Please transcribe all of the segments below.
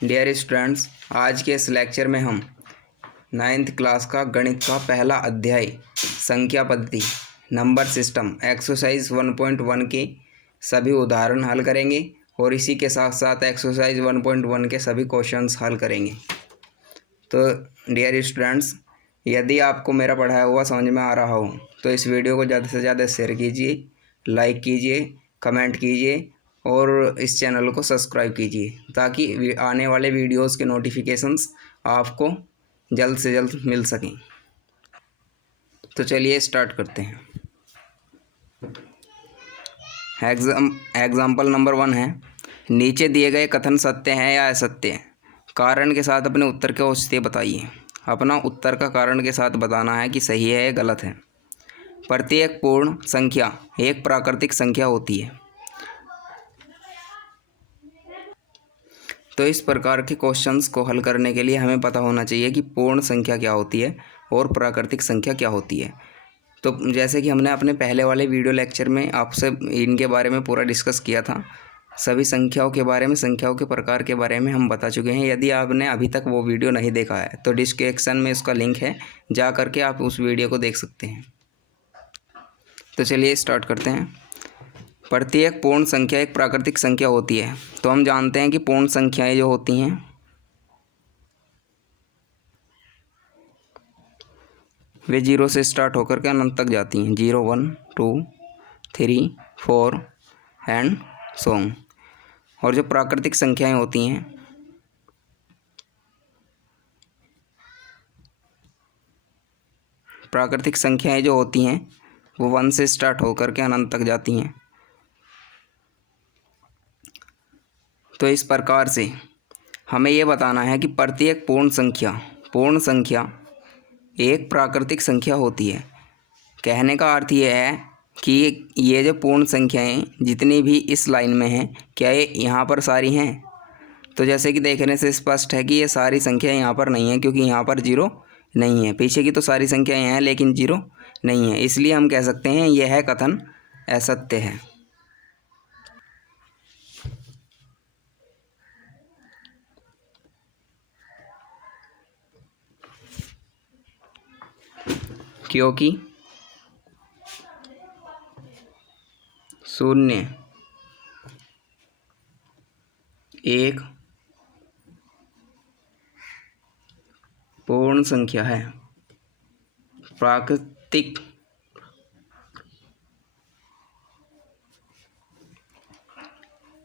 Dear students, आज के इस लेक्चर में हम 9th क्लास का गणित का पहला अध्याय संख्या पद्धति नंबर सिस्टम एक्सरसाइज 1.1 के सभी उदाहरण हल करेंगे और इसी के साथ साथ एक्सरसाइज 1.1 के सभी क्वेश्चंस हल करेंगे। तो डियर स्टूडेंट्स, यदि आपको मेरा पढ़ाया हुआ समझ में आ रहा हो तो इस वीडियो को ज़्यादा से ज़्यादा शेयर कीजिए, लाइक कीजिए, कमेंट कीजिए और इस चैनल को सब्सक्राइब कीजिए ताकि आने वाले वीडियोस के नोटिफिकेशंस आपको जल्द से जल्द मिल सकें। तो चलिए स्टार्ट करते हैं। एग्जाम्पल नंबर 1 है, नीचे दिए गए कथन सत्य हैं या असत्य हैं। कारण के साथ अपने उत्तर के औचित्य बताइए। अपना उत्तर का कारण के साथ बताना है कि सही है या गलत है। प्रत्येक पूर्ण संख्या एक प्राकृतिक संख्या होती है। तो इस प्रकार के क्वेश्चंस को हल करने के लिए हमें पता होना चाहिए कि पूर्ण संख्या क्या होती है और प्राकृतिक संख्या क्या होती है। तो जैसे कि हमने अपने पहले वाले वीडियो लेक्चर में आपसे इनके बारे में पूरा डिस्कस किया था, सभी संख्याओं के बारे में, संख्याओं के प्रकार के बारे में हम बता चुके हैं। यदि आपने अभी तक वो वीडियो नहीं देखा है तो डिस्क्रिप्शन में उसका लिंक है, जा करके आप उस वीडियो को देख सकते हैं। तो चलिए स्टार्ट करते हैं। प्रत्येक पूर्ण संख्या एक प्राकृतिक संख्या होती है। तो हम जानते हैं कि पूर्ण संख्याएं जो होती हैं वे 0 से स्टार्ट होकर के अनंत तक जाती हैं। 0, 1, 2, 3, 4 एंड सो ऑन। और जो प्राकृतिक संख्याएं होती हैं जो होती हैं वो 1 से स्टार्ट होकर के अनंत तक जाती हैं। तो इस प्रकार से हमें ये बताना है कि प्रत्येक पूर्ण संख्या एक प्राकृतिक संख्या होती है। कहने का अर्थ ये है कि ये जो पूर्ण संख्याएं जितनी भी इस लाइन में हैं, क्या ये यहाँ पर सारी हैं? तो जैसे कि देखने से स्पष्ट है कि ये सारी संख्या यहाँ पर नहीं है, क्योंकि यहाँ पर 0 नहीं है। पीछे की तो सारी संख्याएं हैं लेकिन 0 नहीं है, इसलिए हम कह सकते हैं यह कथन असत्य है। क्योंकि 0, 1 पूर्ण संख्या है, प्राकृतिक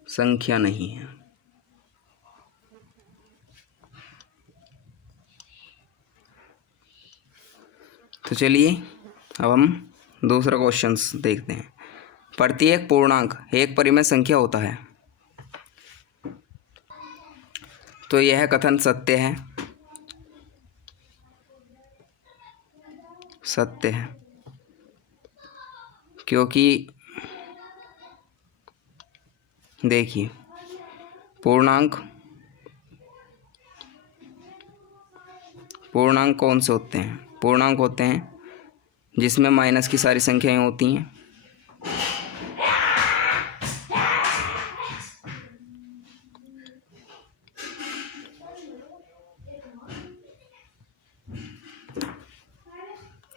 संख्या नहीं है। तो चलिए अब हम दूसरा क्वेश्चन देखते हैं। प्रत्येक पूर्णांक एक परिमेय संख्या होता है। तो यह कथन सत्य है, क्योंकि देखिए पूर्णांक कौन से होते हैं? पूर्णांक होते हैं जिसमें माइनस की सारी संख्याएं होती हैं।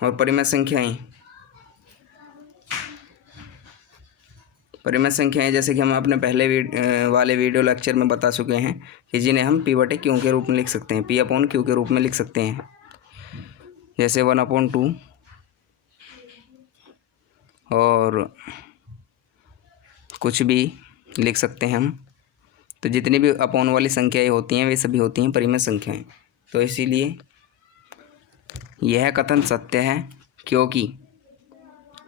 और परिमेय संख्याएं जैसे कि हम अपने पहले वाले वीडियो लेक्चर में बता चुके हैं कि जिन्हें हम P/Q के रूप में लिख सकते हैं, P/Q के रूप में लिख सकते हैं। जैसे 1/2 और कुछ भी लिख सकते हैं हम। तो जितनी भी अपॉन वाली संख्याएं होती हैं वे सभी होती हैं परिमेय संख्याएं। तो इसीलिए यह कथन सत्य है, क्योंकि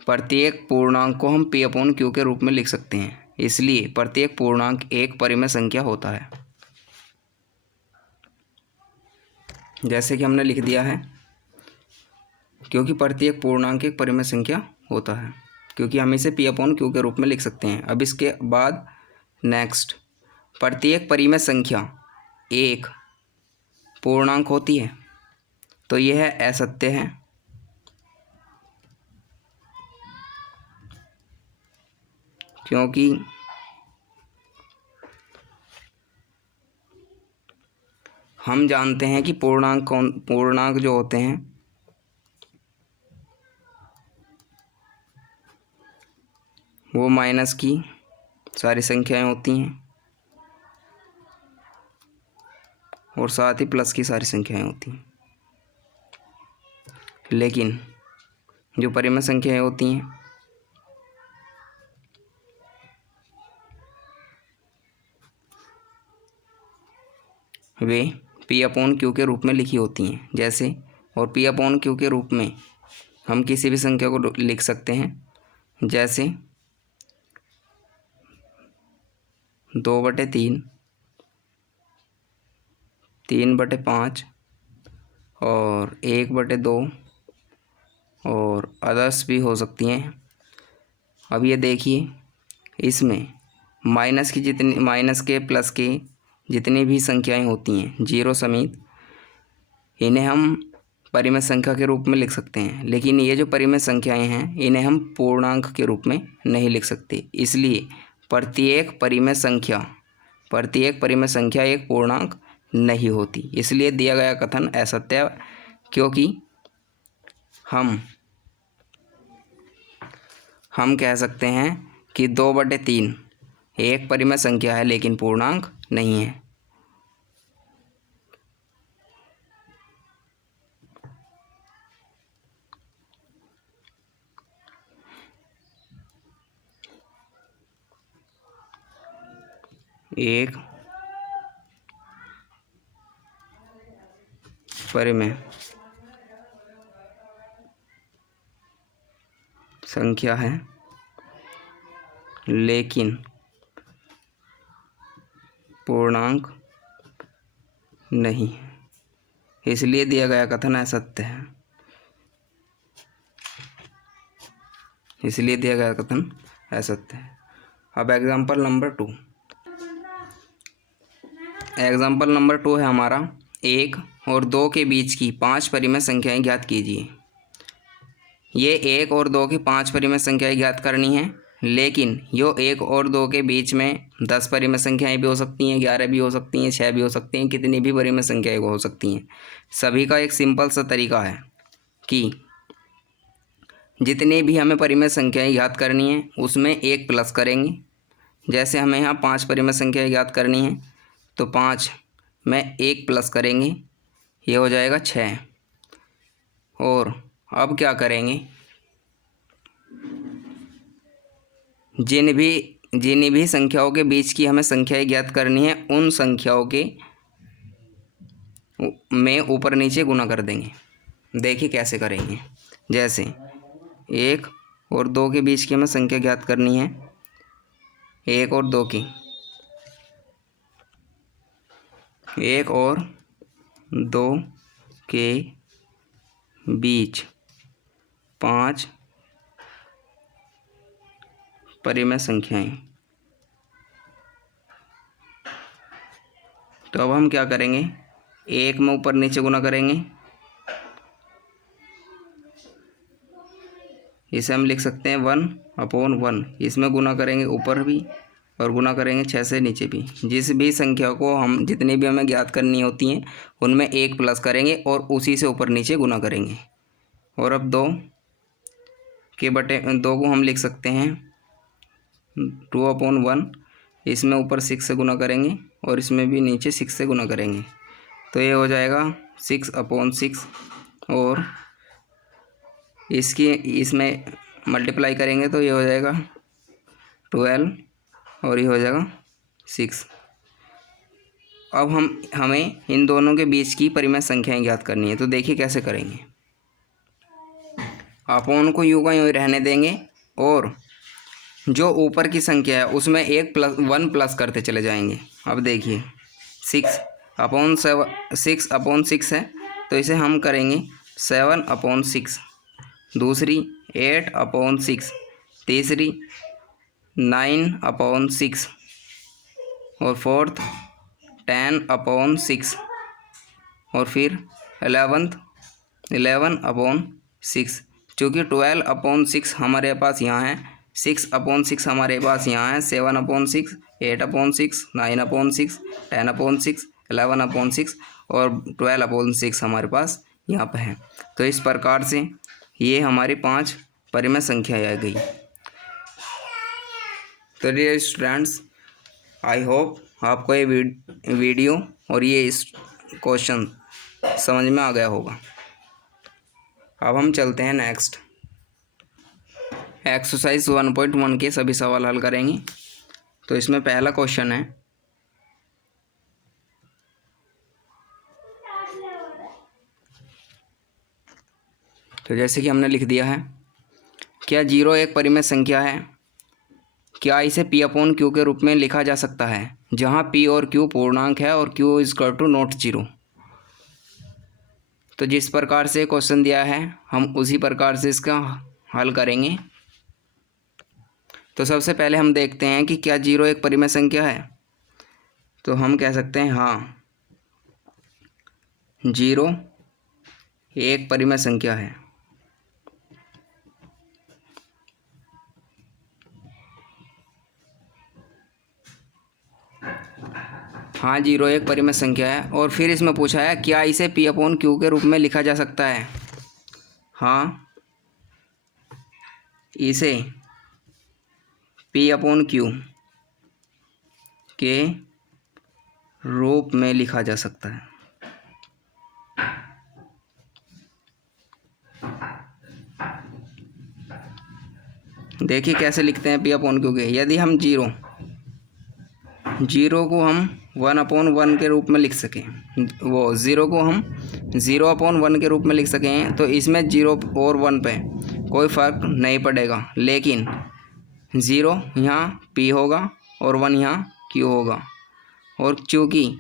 प्रत्येक पूर्णांक को हम P/Q के रूप में लिख सकते हैं, इसलिए प्रत्येक पूर्णांक एक परिमेय संख्या होता है। जैसे कि हमने लिख दिया है, क्योंकि प्रत्येक पूर्णांक एक परिमेय संख्या होता है, क्योंकि हम इसे P/Q के रूप में लिख सकते हैं। अब इसके बाद नेक्स्ट, प्रत्येक परिमेय संख्या एक पूर्णांक होती है। तो यह असत्य है, क्योंकि हम जानते हैं कि पूर्णांक जो होते हैं वो माइनस की सारी संख्याएं होती हैं और साथ ही प्लस की सारी संख्याएं होती हैं, लेकिन जो परिमेय संख्याएं होती हैं वे P/Q के रूप में लिखी होती हैं। जैसे और P/Q के रूप में हम किसी भी संख्या को लिख सकते हैं, जैसे 2/3, 3/5 और 1/2 और अदर्स भी हो सकती हैं। अब ये देखिए, इसमें माइनस के प्लस के जितनी भी संख्याएं होती हैं जीरो समेत, इन्हें हम परिमेय संख्या के रूप में लिख सकते हैं, लेकिन ये जो परिमेय संख्याएं हैं इन्हें हम पूर्णांक के रूप में नहीं लिख सकते। इसलिए प्रत्येक परिमेय संख्या एक पूर्णांक नहीं होती। इसलिए दिया गया कथन असत्य है, क्योंकि हम कह सकते हैं कि 2/3 एक परिमेय संख्या है लेकिन पूर्णांक नहीं है। एक परिमेय संख्या है लेकिन पूर्णांक नहीं है, इसलिए दिया गया कथन असत्य है। अब एग्जाम्पल नंबर 2 है हमारा, 1 और 2 के बीच की 5 परिमेय संख्याएं ज्ञात कीजिए। ये 1 और 2 की 5 परिमेय संख्याएं ज्ञात करनी है, लेकिन यो 1 और 2 के बीच में 10 परिमेय संख्याएं भी हो सकती हैं, 11 भी हो सकती हैं, 6 भी हो सकती हैं, कितनी भी परिमेय संख्याएं हो सकती हैं। सभी का एक सिंपल सा तरीका है कि जितनी भी हमें परिमेय संख्याएं ज्ञात करनी है उसमें एक प्लस करेंगे। जैसे हमें यहाँ 5 परिमेय संख्याएं ज्ञात करनी है तो 5 में एक प्लस करेंगे, ये हो जाएगा 6। और अब क्या करेंगे, जिन भी संख्याओं के बीच की हमें संख्याएं ज्ञात करनी है उन संख्याओं के में ऊपर नीचे गुना कर देंगे। देखिए कैसे करेंगे। जैसे 1 और 2 के बीच की हमें संख्या ज्ञात करनी है, 1 और 2 की, 1 और 2 के बीच 5 परिमेय संख्याएं। तो अब हम क्या करेंगे, 1 में ऊपर नीचे गुना करेंगे, इसे हम लिख सकते हैं 1/1। इसमें गुना करेंगे ऊपर भी और गुना करेंगे 6 से नीचे भी। जिस भी संख्या को हम जितनी भी हमें ज्ञात करनी होती हैं उनमें एक प्लस करेंगे और उसी से ऊपर नीचे गुना करेंगे। और अब 2 को हम लिख सकते हैं 2/1। इसमें ऊपर 6 से गुना करेंगे और इसमें भी नीचे 6 से गुना करेंगे, तो ये हो जाएगा 6/6। और इसमें मल्टीप्लाई करेंगे तो ये हो जाएगा 12 और ये हो जाएगा 6। अब हमें इन दोनों के बीच की परिमेय संख्याएं ज्ञात करनी है। तो देखिए कैसे करेंगे, अपोन को यूं का यूं रहने देंगे और जो ऊपर की संख्या है उसमें 1 प्लस करते चले जाएंगे। अब देखिए 6/6 है तो इसे हम करेंगे 7/6, दूसरी 8/6, तीसरी 9/6 और फोर्थ 10/6 और फिर 11/6। चूँकि 12/6 हमारे पास यहाँ है, 6/6 हमारे पास यहाँ है, 7/6, 8/6, 9/6, 10/6, 11/6 और 12/6 हमारे पास यहाँ पे है। तो इस प्रकार से ये हमारी 5 परिमेय संख्याएँ आ गई। तो डियर स्टूडेंट्स, आई होप आपको ये वीडियो और ये इस क्वेश्चन समझ में आ गया होगा। अब हम चलते हैं नेक्स्ट एक्सरसाइज 1.1 के सभी सवाल हल करेंगे। तो इसमें पहला क्वेश्चन है, तो जैसे कि हमने लिख दिया है, क्या 0 एक परिमेय संख्या है? क्या इसे P/Q के रूप में लिखा जा सकता है जहां P और Q पूर्णांक है और Q = नॉट 0? तो जिस प्रकार से क्वेश्चन दिया है हम उसी प्रकार से इसका हल करेंगे। तो सबसे पहले हम देखते हैं कि क्या 0 एक परिमेय संख्या है। तो हम कह सकते हैं हाँ, 0 एक परिमेय संख्या है। हाँ, 0 एक परिमेय संख्या है। और फिर इसमें पूछा है क्या इसे P/Q के रूप में लिखा जा सकता है? हाँ, इसे P/Q के रूप में लिखा जा सकता है। देखिए कैसे लिखते हैं P/Q के। यदि हम 0 को हम 1/1 के रूप में लिख सकें, वो 0 को हम 0/1 के रूप में लिख सकें, तो इसमें 0 और 1 पे कोई फ़र्क नहीं पड़ेगा। लेकिन 0 यहाँ P होगा और 1 यहाँ Q होगा। और चूँकि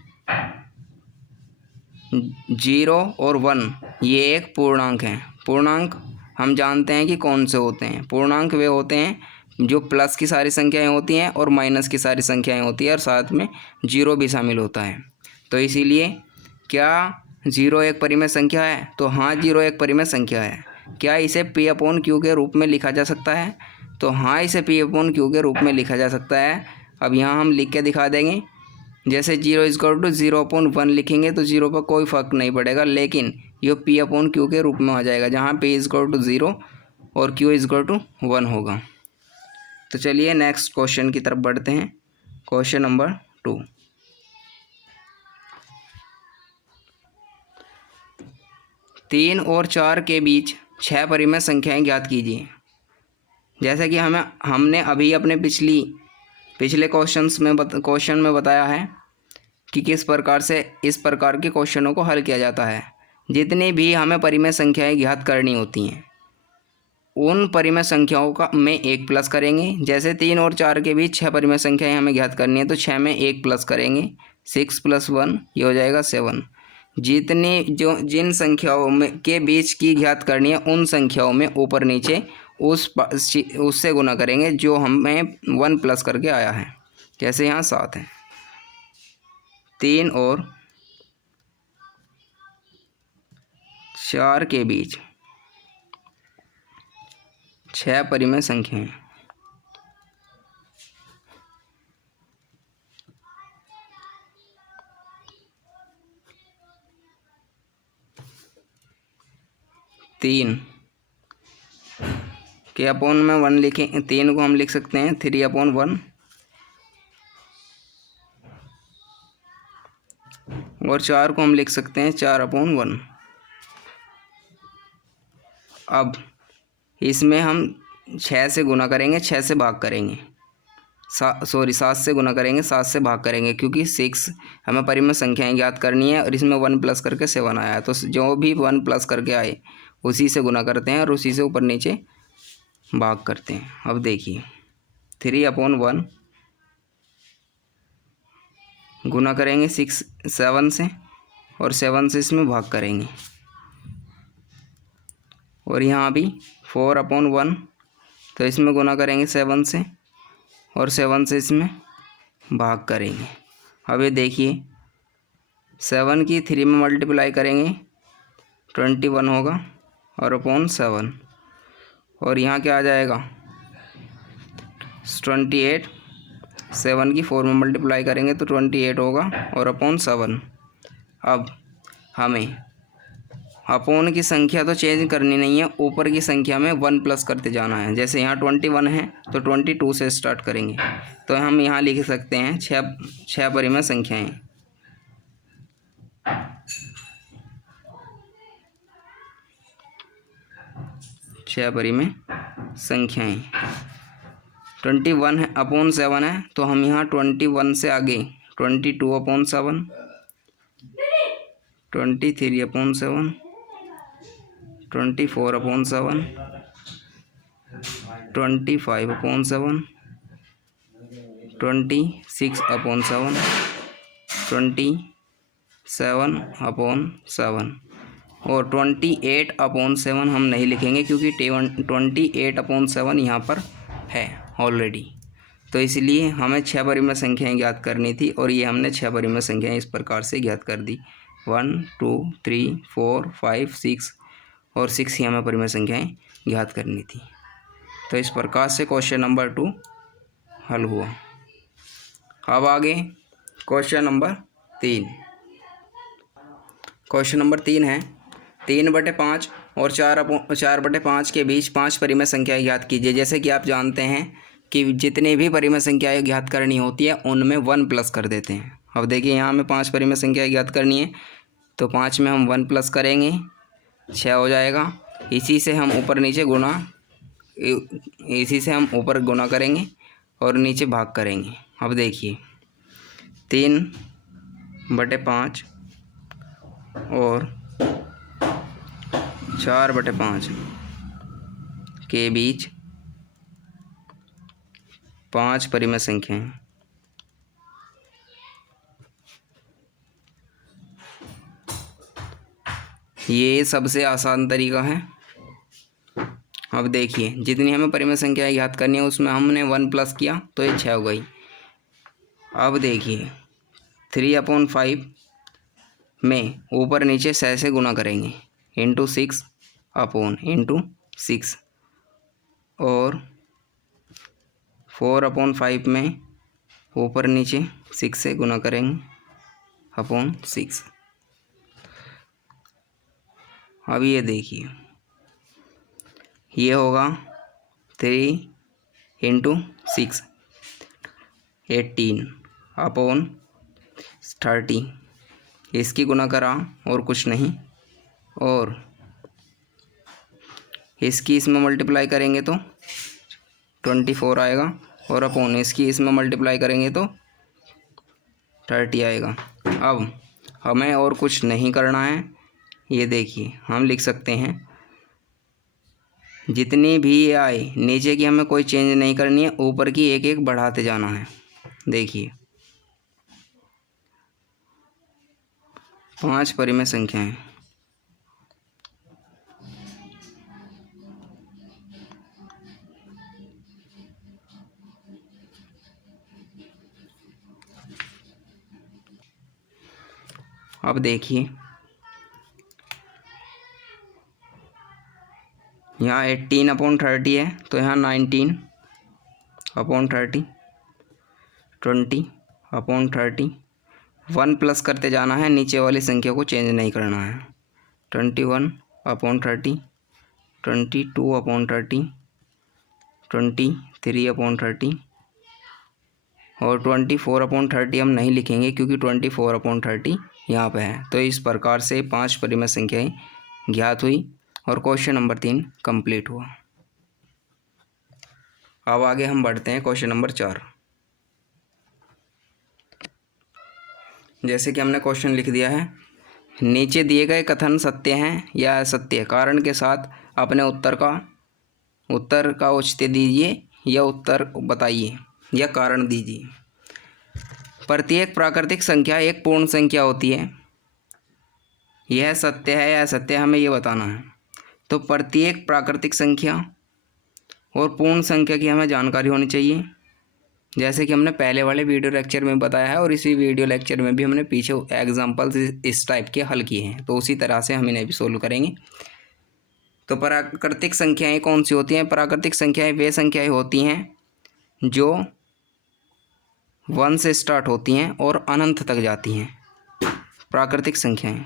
0 और 1 ये एक पूर्णांक है। पूर्णांक हम जानते हैं कि कौन से होते हैं। पूर्णांक वे होते हैं जो प्लस की सारी संख्याएं होती हैं और माइनस की सारी संख्याएं होती हैं और साथ में 0 भी शामिल होता है। तो इसीलिए क्या 0 एक परिमेय संख्या है? तो हाँ, 0 एक परिमेय संख्या है। क्या इसे P/Q के रूप में लिखा जा सकता है? तो हाँ, इसे P/Q के रूप में लिखा जा सकता है। अब यहाँ हम लिख के दिखा देंगे। जैसे 0 = 0/1 लिखेंगे तो 0 पर कोई फ़र्क नहीं पड़ेगा, लेकिन ये P/Q के रूप में आ जाएगा जहाँ P = 0 और Q = 1 होगा। तो चलिए नेक्स्ट क्वेश्चन की तरफ बढ़ते हैं। क्वेश्चन नंबर 2, 3 और 4 के बीच 6 परिमेय संख्याएं ज्ञात कीजिए। जैसा कि हमने अभी अपने पिछले क्वेश्चन में बताया है कि किस प्रकार से इस प्रकार के क्वेश्चनों को हल किया जाता है। जितनी भी हमें परिमेय संख्याएं ज्ञात करनी होती हैं उन परिमेय संख्याओं का में 1 प्लस करेंगे। जैसे 3 और 4 के बीच 6 परिमेय संख्याएं हमें ज्ञात करनी है तो 6 में 1 प्लस करेंगे, 6 + 1 ये हो जाएगा 7। जिन संख्याओं में के बीच की ज्ञात करनी है उन संख्याओं में ऊपर नीचे उससे गुना करेंगे जो हमें 1 प्लस करके आया है। जैसे यहाँ 7 है। 3 और 4 के बीच 6 परिमेय संख्याएं। तीन के अपॉन में 1 लिखें। 3 को हम लिख सकते हैं 3/1 और 4 को हम लिख सकते हैं 4/1। अब इसमें हम 6 से गुना करेंगे, 6 से भाग करेंगे, 7 से गुना करेंगे, 7 से भाग करेंगे, क्योंकि 6 हमें परिमेय संख्याएं ज्ञात करनी है और इसमें 1 प्लस करके 7 आया है। तो जो भी 1 प्लस करके आए उसी से गुना करते हैं और उसी से ऊपर नीचे भाग करते हैं। अब देखिए 3/1 गुना करेंगे 7 से और 7 से इसमें भाग करेंगे। और यहाँ भी 4/1 तो इसमें गुना करेंगे 7 से और 7 से इसमें भाग करेंगे। अब ये देखिए 7 की 3 में मल्टीप्लाई करेंगे 21 होगा और अपॉन 7। और यहाँ क्या आ जाएगा 28। 7 की 4 में मल्टीप्लाई करेंगे तो 28 होगा और अपॉन 7। अब हमें अपोन की संख्या तो चेंज करनी नहीं है, ऊपर की संख्या में 1 प्लस करते जाना है। जैसे यहाँ 21 है तो 22 से स्टार्ट करेंगे, तो हम यहाँ लिख सकते हैं छः परिमेय संख्याएं। छः परिमेय संख्याएं 21 है अपॉन 7 है, तो हम यहाँ 21 से आगे 22/7, 23/7, 24/7, 25/7, 26/7, 27/7 और 28/7 हम नहीं लिखेंगे क्योंकि 28/7 यहाँ पर है ऑलरेडी। तो इसलिए हमें 6 परिमेय संख्याएं ज्ञात करनी थी और ये हमने 6 परिमेय संख्याएं इस प्रकार से ज्ञात कर दी। 1 2 3 4 5 6 और 6 ही हमें परिमेय संख्याएं ज्ञात करनी थी। तो इस प्रकार से क्वेश्चन नंबर 2 हल हुआ। अब आगे क्वेश्चन नंबर 3। क्वेश्चन नंबर 3 है 3/5 और 4/5 के बीच 5 परिमेय संख्याएं ज्ञात कीजिए। जैसे कि आप जानते हैं कि जितनी भी परिमेय संख्याएं ज्ञात करनी होती है उनमें 1 प्लस कर देते हैं। अब देखिए यहाँ हमें 5 परिमेय संख्याएं ज्ञात करनी है, तो 5 में हम 1 प्लस करेंगे 6 हो जाएगा। इसी से हम ऊपर गुणा करेंगे और नीचे भाग करेंगे। अब देखिए 3/5 और 4/5 के बीच 5 परिमेय संख्याएं। ये सबसे आसान तरीका है। अब देखिए जितनी हमें परिमेय संख्याएं ज्ञात करनी है उसमें हमने 1 प्लस किया तो ये 6 हो गई। अब देखिए 3/5 में ऊपर नीचे 6 से गुणा करेंगे इंटू 6 और 4/5 में ऊपर नीचे 6 से गुणा करेंगे अपॉन 6। अब ये देखिए ये होगा 3 × 6 18/30। इसकी गुणा करा और कुछ नहीं, और इसकी इसमें मल्टीप्लाई करेंगे तो 24 आएगा और अपॉन इसकी इसमें मल्टीप्लाई करेंगे तो 30 आएगा। अब हमें और कुछ नहीं करना है। ये देखिए हम लिख सकते हैं जितनी भी ये आए नीचे की हमें कोई चेंज नहीं करनी है, ऊपर की एक एक बढ़ाते जाना है। देखिए 5 परिमेय संख्याएं। अब देखिए यहाँ 18/30 है तो यहाँ 19/30, 20/30। 1 प्लस करते जाना है, नीचे वाली संख्या को चेंज नहीं करना है। 21/30, 22/30, 23/30 और 24/30 हम नहीं लिखेंगे क्योंकि 24/30 यहाँ पे है। तो इस प्रकार से 5 परिमेय संख्याएं ज्ञात हुई और क्वेश्चन नंबर 3 कंप्लीट हुआ। अब आगे हम बढ़ते हैं क्वेश्चन नंबर 4। जैसे कि हमने क्वेश्चन लिख दिया है, नीचे दिए गए कथन सत्य हैं या असत्य, कारण के साथ अपने उत्तर का औचित्य दीजिए या उत्तर बताइए या कारण दीजिए। प्रत्येक प्राकृतिक संख्या एक पूर्ण संख्या होती है, यह सत्य है या असत्य, हमें ये बताना है। तो प्रत्येक प्राकृतिक संख्या और पूर्ण संख्या की हमें जानकारी होनी चाहिए, जैसे कि हमने पहले वाले वीडियो लेक्चर में बताया है और इसी वीडियो लेक्चर में भी हमने पीछे एग्जांपल्स इस टाइप के हल किए हैं, तो उसी तरह से हम इन्हें भी सोल्व करेंगे। तो प्राकृतिक संख्याएं कौन सी होती हैं? प्राकृतिक संख्याएं वे संख्याएं होती हैं जो 1 से स्टार्ट होती हैं और अनंत तक जाती हैं। प्राकृतिक संख्याएं।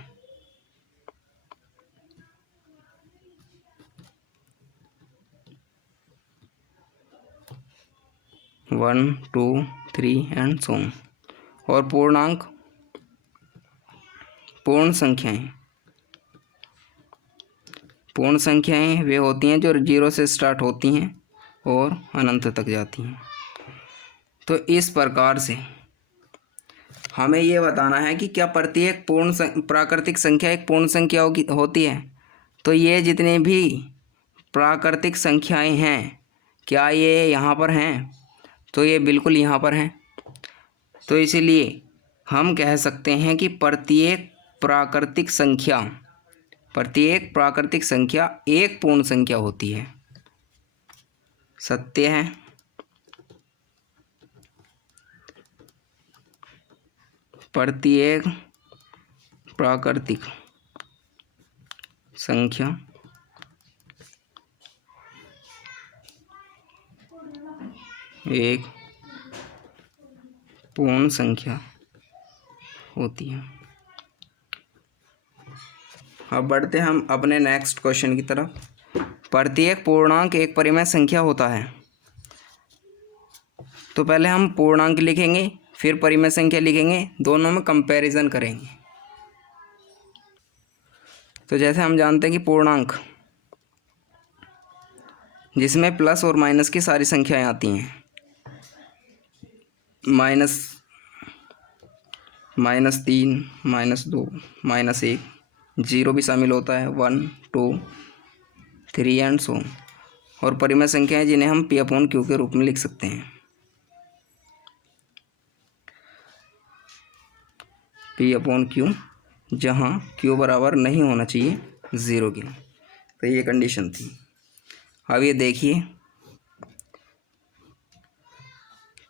One, two, three and so on. और पूर्णांक, पूर्ण संख्याएं। पूर्ण संख्याएं वे होती हैं जो 0 से स्टार्ट होती हैं और अनंत तक जाती हैं। तो इस प्रकार से हमें ये बताना है कि क्या प्रत्येक प्राकृतिक संख्या एक पूर्ण संख्या होती है। तो ये जितने भी प्राकृतिक संख्याएं हैं, क्या ये यहाँ पर हैं? तो ये बिल्कुल यहाँ पर हैं। तो इसीलिए हम कह सकते हैं कि प्रत्येक प्राकृतिक संख्या एक पूर्ण संख्या होती है। सत्य है। प्रत्येक प्राकृतिक संख्या एक पूर्ण संख्या होती है। अब बढ़ते हैं हम अपने नेक्स्ट क्वेश्चन की तरफ। प्रत्येक पूर्णांक एक परिमेय संख्या होता है। तो पहले हम पूर्णांक लिखेंगे, फिर परिमेय संख्या लिखेंगे, दोनों में कंपैरिजन करेंगे। तो जैसे हम जानते हैं कि पूर्णांक जिसमें प्लस और माइनस की सारी संख्याएं आती हैं, -3, -2, -1, 0 भी शामिल होता है, 1, 2, 3 एंड सो ऑन। और परिमेय संख्याएं जिन्हें हम P/Q के रूप में लिख सकते हैं। P/Q, जहाँ Q बराबर नहीं होना चाहिए 0 के। तो ये कंडीशन थी। अब ये देखिए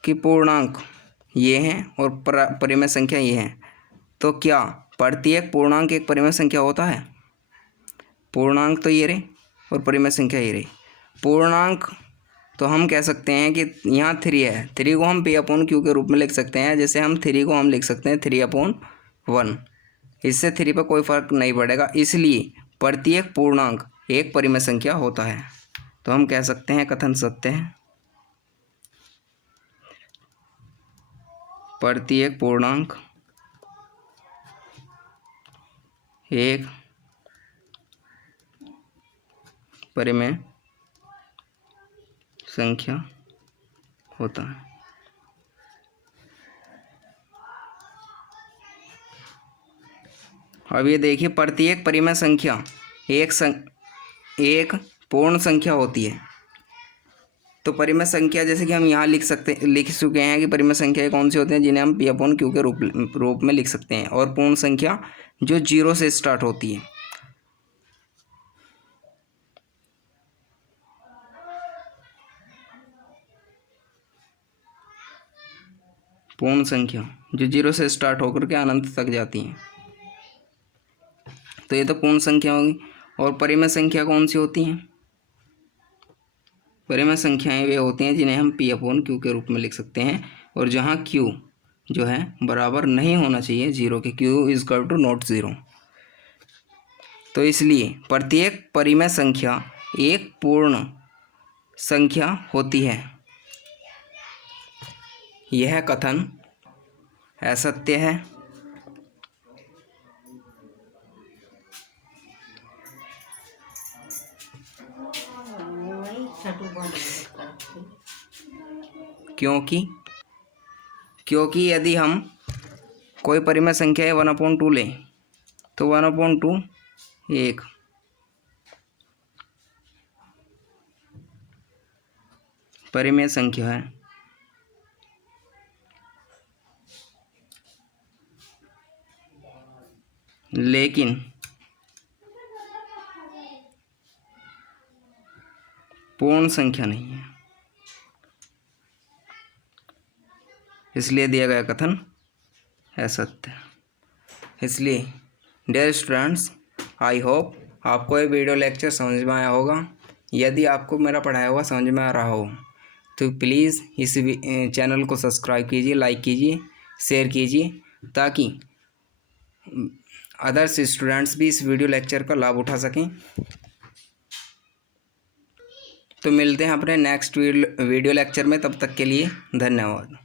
कि पूर्णांक ये हैं और परिमेय संख्या ये हैं। तो क्या प्रत्येक पूर्णांक एक परिमेय संख्या होता है? पूर्णांक तो ये रहे और परिमेय संख्या ये रही। पूर्णांक तो हम कह सकते हैं कि यहाँ 3 है, 3 को हम P/Q के रूप में लिख सकते हैं। जैसे हम 3 को हम लिख सकते हैं 3/1। इससे 3 पर कोई फर्क नहीं पड़ेगा। इसलिए प्रत्येक पूर्णांक एक परिमेय संख्या होता है। तो हम कह सकते हैं कथन सत्य है। प्रत्येक पूर्णांक एक परिमेय संख्या होता है। अब ये देखिए, प्रत्येक परिमेय संख्या एक पूर्ण संख्या होती है। तो परिमेय संख्या जैसे कि हम यहाँ लिख चुके हैं कि परिमेय संख्या कौन सी होती हैं जिन्हें हम P/Q के रूप में लिख सकते हैं। और पूर्ण संख्या जो 0 से स्टार्ट होती है। पूर्ण संख्या जो 0 से स्टार्ट होकर के अनंत तक जाती हैं। तो ये तो पूर्ण संख्या होगी। और परिमेय संख्या कौन सी होती हैं? परिमेय संख्याएं वे होती हैं जिन्हें हम P/Q के रूप में लिख सकते हैं। और जहाँ Q जो है बराबर नहीं होना चाहिए 0 के, Q = नॉट 0। तो इसलिए प्रत्येक परिमेय संख्या एक पूर्ण संख्या होती है। यह कथन असत्य है। क्योंकि यदि हम कोई परिमेय संख्या 1/2 लें तो 1/2 एक परिमेय संख्या है। लेकिन पूर्ण संख्या नहीं है। इसलिए दिया गया कथन असत्य है। इसलिए डियर स्टूडेंट्स, आई होप आपको ये वीडियो लेक्चर समझ में आया होगा। यदि आपको मेरा पढ़ाया हुआ समझ में आ रहा हो तो प्लीज़ इस चैनल को सब्सक्राइब कीजिए, लाइक कीजिए, शेयर कीजिए, ताकि अदर्स स्टूडेंट्स भी इस वीडियो लेक्चर का लाभ उठा सकें। तो मिलते हैं अपने नेक्स्ट वीडियो लेक्चर में, तब तक के लिए धन्यवाद।